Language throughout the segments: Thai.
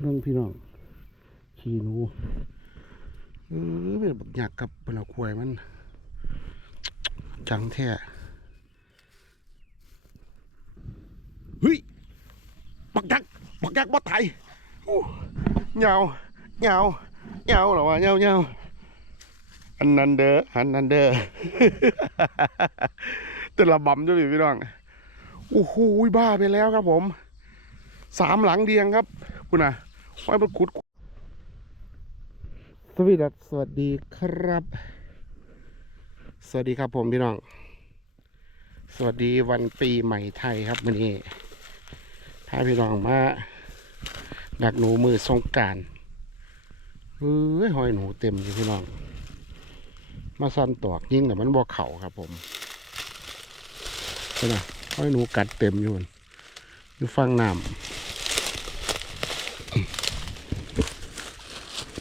เรื่องพี่น้องขี่หนูเออเป็นบักหยักกับเป็นเอาควายมัน จังแท้เฮ้ยบักยักบักยักษ์บ่ไทยเหงาเหงาเหงาหรอวะเหงาเหงาอันนันเด้ออันนันเด้อแต่ละบำด้วยพี่น้องโอ้โหบ้าไปแล้วครับผม สามหลังเดียงครับ คุณน่ะไว้มันขุดสวัสดีสวัสดีครับ สวัสดีครับผมพี่น้อง สวัสดีวันปีใหม่ไทยครับวันนี้พาพี่น้องมาดักหนูมือสงการเฮ้ยหอยหนูเต็มเลยพี่น้อง มาสั้นตอกยิ่งแต่มันบ่เข่าครับผมเห็นไหมหอยหนูกัดเต็มอยู่มันอยู่ฟังน้ำ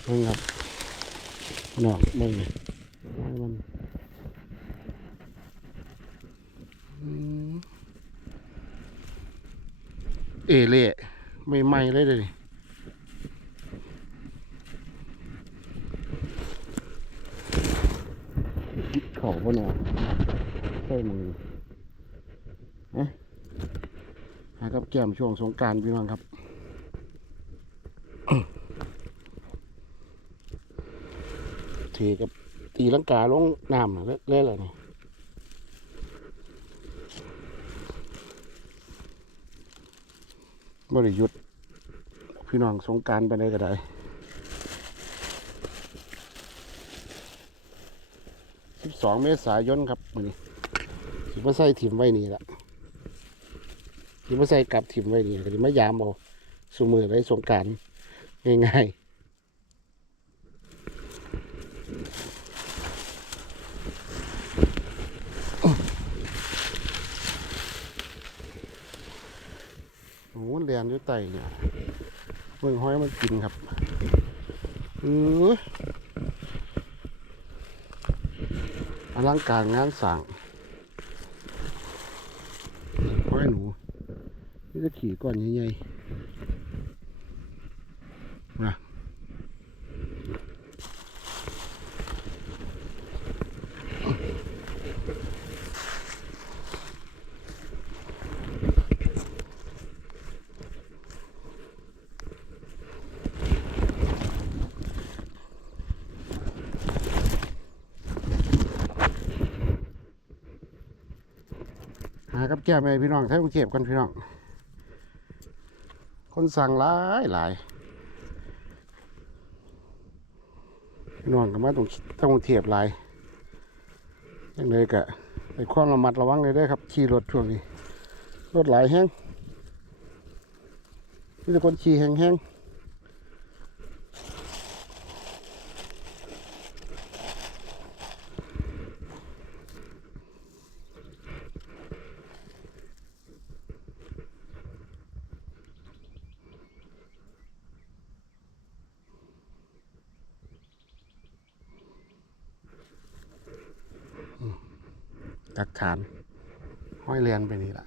เบิ่งครับหนอกเบิ่งมันอืเอเล่ไม่ไหม้เลยเลยเขาปะเนาะใส่มือฮะหากับแก้มช่วงสงการพี่น้องครับ ทีกับตีลังกาลงน้ำเล่นอะไรนี่บริยุทธ์พี่น้องสงการไปได้ก็ได้สิบสองเมษายนครับมือนี้สิมาใส่ถิ่มไว้นี่ละสิมาใส่กลับถิ่มไว้นี่ก็สิมายามเอาสมือไว้สงการง่ายๆโอ้เรีย นอยู่ไต่เนี่ยเมืองห้อยมันกินครับเอออลังการงานสั่งห้อยหนูนี่จะขี่ก่อนใหญ่ๆนะากับแก้มไปพี่น้องไทยกรุงเทพกันพี่น้อง คนสั่งหลายหลายพี่น้องก็มาตรงตรงเทียบหลายยังเลยกะไปความระมัดระวังเลยเด้ครับ ขี่รถช่วงนี้ รถหลายแห้งมีแต่คนขี่แห้งแห้งหลักฐานห้อยเรียนไปนี่แหละ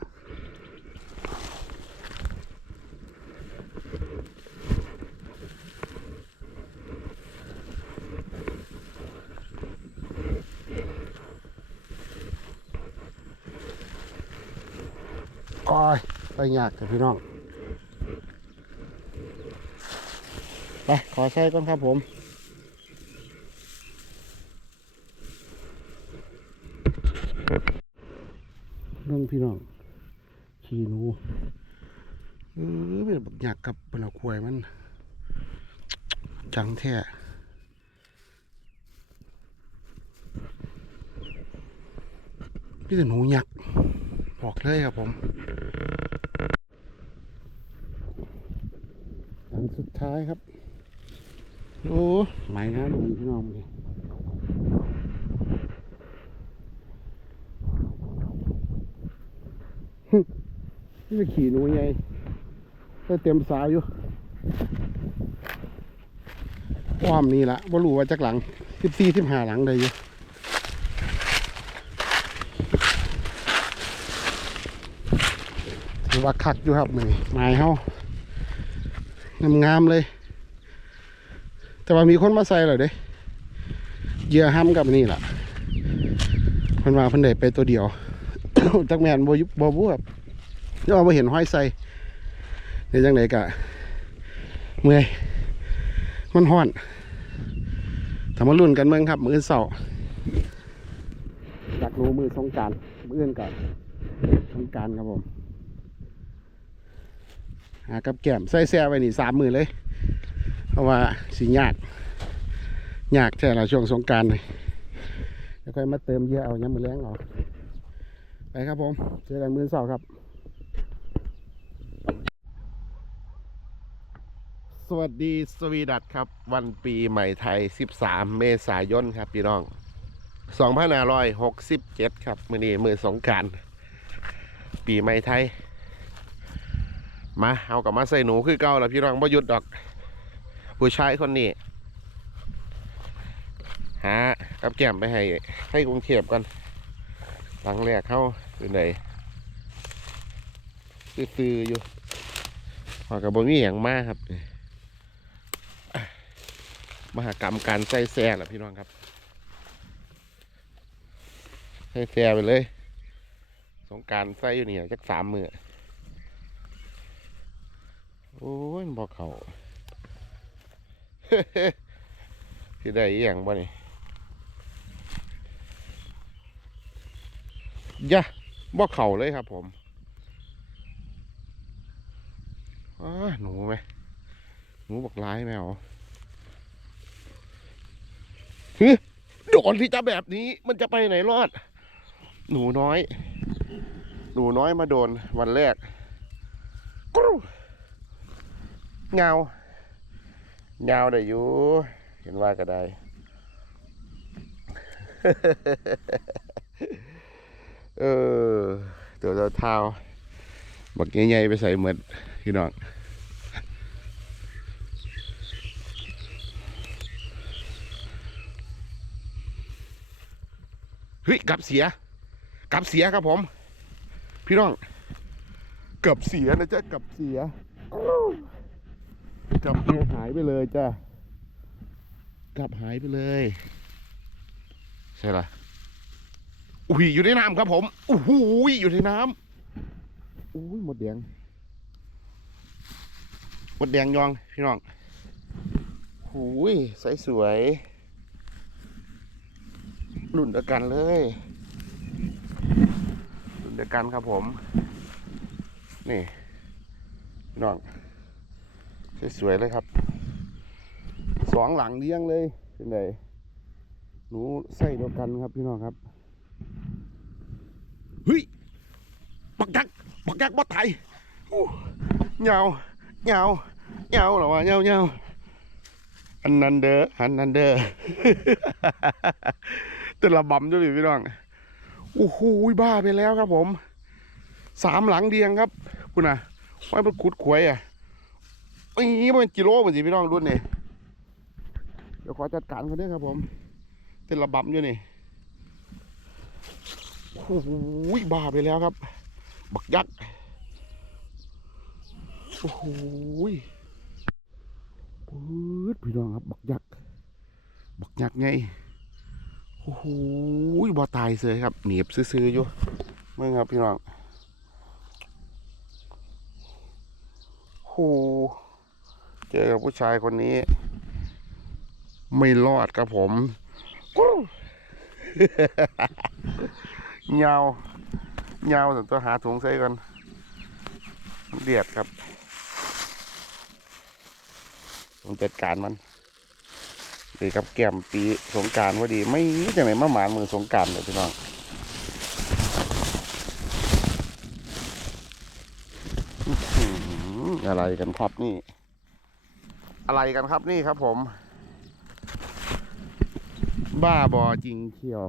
ก้อยไปยากแต่พี่น้อง ไป ขอใช้ก่อนครับผม เรื่องพี่น้องขี่หนูเออเป็นบักหยักกับเป็นเอาควายมัน นี่แต่หนูหยักษ์บอกเลยครับผมอันสุดท้ายครับโอ้หมายงานดีพี่น้องเลยนี่ไปขี่หนูไงได้เต็มสายอยู่ อ้อมนี่ละบ่รู้ว่าจากหลังสิบสี่สิบห้าหลังได้อยู่ถือว่าคักอยู่ครับมือไม้เฮางามๆเลย แต่ว่ามีคนมาใส่เหรอเด้เยื่อห้ำกับนี่ล่ะเพิ่นมาเพิ่นได้ไปตัวเดียวจักแมนบ่ยุบบ่บวบยังว่าเห็นห้อยใส่เดี๋ยวจังไดกะเมื่อย มันฮ้อนถ้ามาลุ้นกันเมืองครับ มื้อเสาร์จากรู้มือสงกรารมื้ออื่นกับสงกรารครับผมหากับแก้มใส่แซ่ไว้นี่สามมือเลย เพราะว่าสิยาก ยากแค่ละช่วงสงกรารเลยแล้วค่อยมาเติมเยอะเอาย้ำมือแรงเออกไปครับผม เจอกันมือเสาร์ครับ สวัสดีสวีดัตครับ วันปีใหม่ไทย 13 เมษายนครับพี่น้อง 2567 ครับ มือนี้มือสงการ ปีใหม่ไทย มาเอากับมาใส่หนูคือเก่าแล้วพี่น้องบ่หยุดดอก ผู้ชายคนนี้หากับแก้มไปให้ให้กรุงเทพกันหลังแรกเข้าเป็นไดตื้อๆอยู่พอกับบ่มีอย่างมากครับ มหากรรมการใส่แซ่แหละพี่น้องครับใส่แซ่ไปเลย สงการใส่อยู่เนี่ยจักสามมือโอ้ยบอกเขาที่ได้อย่างบ่นี่ยะบอกเขาเลยครับผมอ้าหนูไหมหนูบอกร้ายไหมเหรอ ฮึโดนที่จะแบบนี้มันจะไปไหนรอด หนูน้อย หนูน้อยมาโดนวันแรกกรูเงาเงาได้อยู่ เห็นว่าก็ได้ เออ ตัวเท้าเท้าบักใหญ่ๆไปใส่เหมือนพี่น้อง เฮ้ยกลับเสียกลับเสียครับผม พี่น้องกลับเสียนะจ๊ะกลับเสียกลับหายไปเลยจ้ะกลับหายไปเลย ใช่ละอุ้ยอยู่ในน้ำครับผมโอ้โหอยู่ในน้ำอุ้ยหมดแดงหมดแดงยองพี่น้องหูยใสสวย รุ่นเดียวกันเลยรุ่นเดียวกันครับผมนี่พี่น้องสวยๆเลยครับ สองหลังเลี้ยงเลยเป็นไงหนูไส้เดียวกันครับพี่น้องครับเฮ้ยปักยักษ์ปักยักษ์บัดไทยเหงาเหงาเหงาหรอวะเหงาเหงาอันนันเดออันนันเดอ แต่ละบำด้วยพี่น้องโอ้โหบ้าไปแล้วครับผม สามหลังเดียงครับคุณน่ะไว้มันขุดขวยอะนี่มันกิโลเหมือนสิพี่น้องรุ่นนี่เดี๋ยวขอจัดการเขาด้วยครับผมเป็นระบำอยู่นี่โอ้โหบ้าไปแล้วครับ บักยักษ์โอ้โหปื๊ดพี่น้องครับ บักยักษ์บักยักษ์ไง โอ้โหบ่ตายเลยครับหนีบซื้อๆอยู่เมื่อครับพี่น้องโอ้โหเจอกับผู้ชายคนนี้ ไม่รอดครับผมเงาเงาถึงต้องหาถุงใส่กันเดียดครับผมจัดการมัน ดีกับแก้มปีสงการพอดี ไม่จะไหนมาหมานมือสงการเลยพี่น้องอะไรกันครับนี่ อะไรกันครับนี่ครับผม บ้าบอจริงเชียว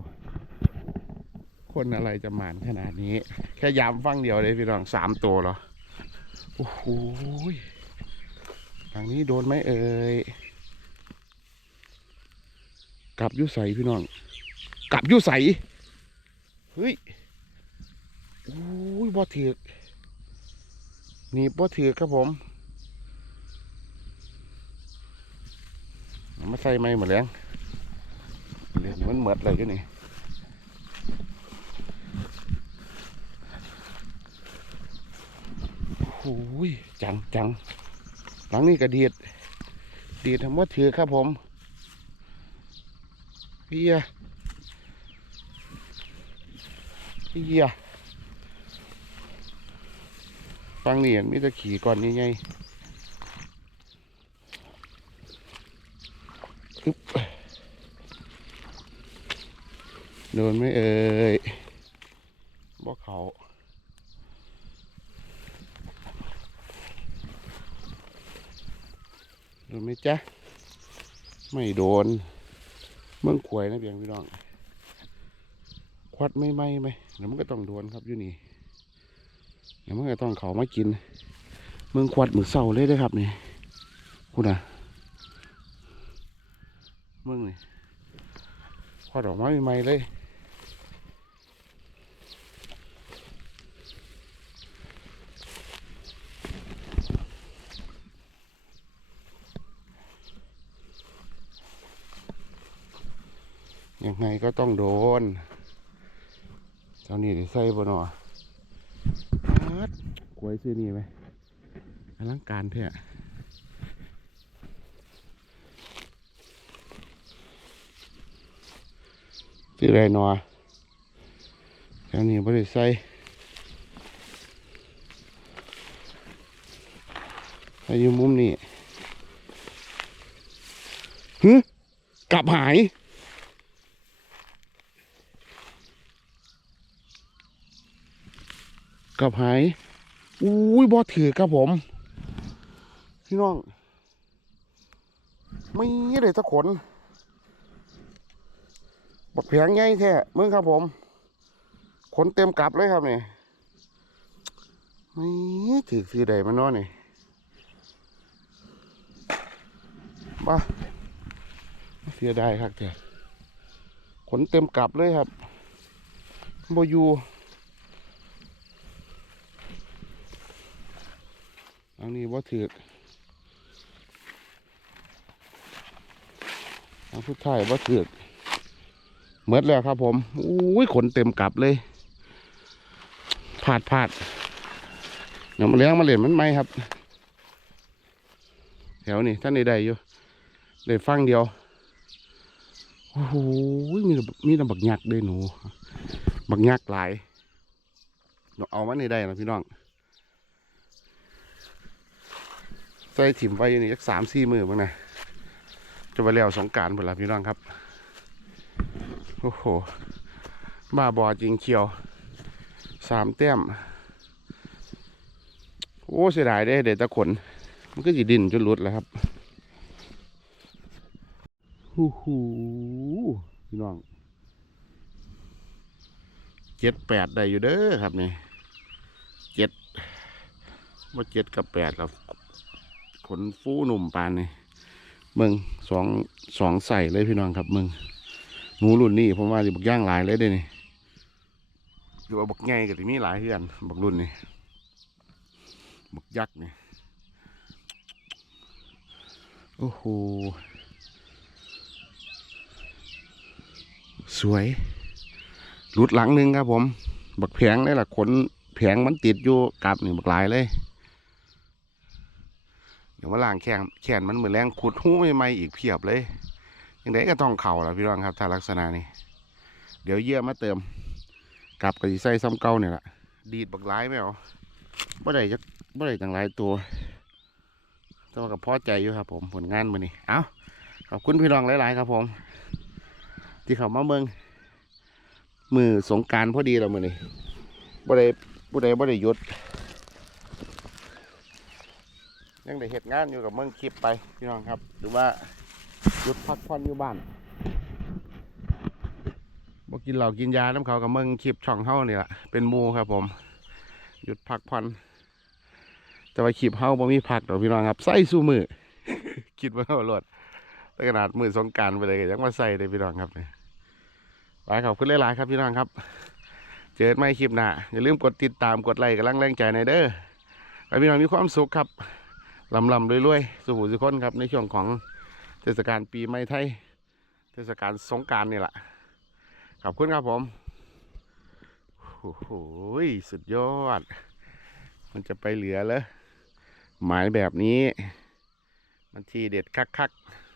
คนอะไรจะหมานขนาดนี้ แค่ยามฟังเดียวเลยพี่น้องสามตัวเหรอ โอ้โหทางนี้โดนไหมเอ่ย กลับยุใสพี่น้องกลับยุใสเฮ้ยโอ้ยบ่ถือกนี่บ่ถือกครับผมมาใส่ไม้หมดแล้วเดี๋ยวมันเหมดเลยอยู่นี่โอ้ยจังจังหลังนี้ก็ดียดเดียดทำว่าถือครับผม เฮียเฮียฟังนี่เห็นมีตะขี่ก่อนนี่ไงอึ๊บโดนไหม่เอ่ยบ่เขาโดนไหมจ๊ะ ไม่โดน เมืองขวยนะเพียงพี่น้อง ควัดไม่ไหมไหมเดี๋ยวมันก็ต้องโดนครับอยู่นี่เดี๋ยวมันก็ต้องเขามากิน เมืองควัดมือเศร้าเลยด้ครับนี่คุณอะเมืองนี่ควัดออกมาไม่ๆเลย ยังไงก็ต้องโดนเจ้านี่ได้ใส่บ่เนาะปัดกล้วยซื้อนี่ไหมอลังการเถอะซื้อไรเนาะเจ้านี่บ่ได้ใส่ใส่อยู่มุมนี้ฮึกลับหาย กับหายอุ้ยบอถือครับผม พี่น้อง ไม่ได้ตะขนบักแผงใหญ่แท้มึงครับผม ขนเต็มกลับเลยครับนี่ไม่ถือซื้อใดมันนอนนี่บ้าเสียดายครับแท้ขนเต็มกลับเลยครับบอยู่ อันนี้ว่าถือกอันสุดท้ายว่าถือกเมดแล้วครับผมอุ้ยขนเต็มกลับเลยผาดผาดเดี๋ยวมาเลี้ยงมาเล่นมันไหมครับ แถวนี้ท่านใดๆอยู่เลยฟังเดียวโอ้โหมีมีแต่บักยักษ์ด้วยหนู บักยักษ์หลายเอามาในได้นะพี่น้อง ใส่ถิ่มไว้นี่สักสามสี่มือบ้างนะจะไปแล้วสงการหมดละพี่น้องครับ โอ้โห บ้าบอจริงเชียว สามแต้ม โอ้เสียดายได้เด็ดตะขน มันก็จะดินจนหลุดแล้วครับฮู้ฮู้พี่น้องเจ็ดแปดได้อยู่เด้อครับนี่เจ็ดว่าเจ็ดกับแปดครับ ขนฟูหนุ่มปานนี่มึงสองสองใส่เลยพี่น้องครับมึงหนูรุ่นนี้ผมว่าสิบักย่างหลายเลยเด้นี่หรือว่าบักไงกับที่มีหลายเพื่อนบักรุ่นนี่บักยักษ์นี่โอ้โหสวยหลุดหลังหนึ่งครับผม บักแผงนี่แหละขนแผงมันติดอยู่กับนี่บักหลายเลย เดี๋ยวมาล้างแขนแขนมันเหมือนแรงขุดหู้ใหม่ๆอีกเพียบเลยยังไงก็ต้องเข่าแล้วพี่น้องครับถ้าลักษณะนี้ เดี๋ยวเยื่อมาเติมกลับกับใส่ซ้ำเก่าเนี่ยแหละดีดบักร้ายไหมเอาบ่ได้จักบ่ได้จังหลายตัวแต่ว่ากับพอใจอยู่ครับผมผลงานมือนี้เอาขอบคุณพี่น้องหลาย ๆ ครับผม ที่เขามาเมืองมือสงการพอดีเรามือนี้บ่ได้บ่ได้บ่ได้ยุด ยังได้เหตุงานอยู่กับเมืองคลิปไปพี่น้องครับ หรือว่าหยุดพักผ่อนอยู่บ้านบอกกินเหล้ากินยาน้ำเขากับเมืองคลิปช่องเฮานี่แหละเป็นมูครับผม หยุดพักผ่อนแต่ว่าคลิปเฮาบ่มีพักดอกพี่น้องครับใส่สู้มือ คิดว่าเฮาโลดแต่ขนาดมือสงการไปเลยก็ยังมาใส่เลยพี่น้องครับเนี่ยไปขอบคุณหลายๆครับพี่น้องครับ เจอกันใหม่คลิปหน้าอย่าลืมกดติดตามกดไลค์กำลังแรงใจในอยเด้อให้พี่น้องมีความสุขครับ ลำลำรวยๆสุขุสุขคนครับในช่วงของเทศกาลปีใหม่ไทย เทศกาลสงการนี่แหละขอบคุณครับผมโอ้โหสุดยอด มันจะไปเหลือเลยหมายแบบนี้ มันทีเด็ดคักๆ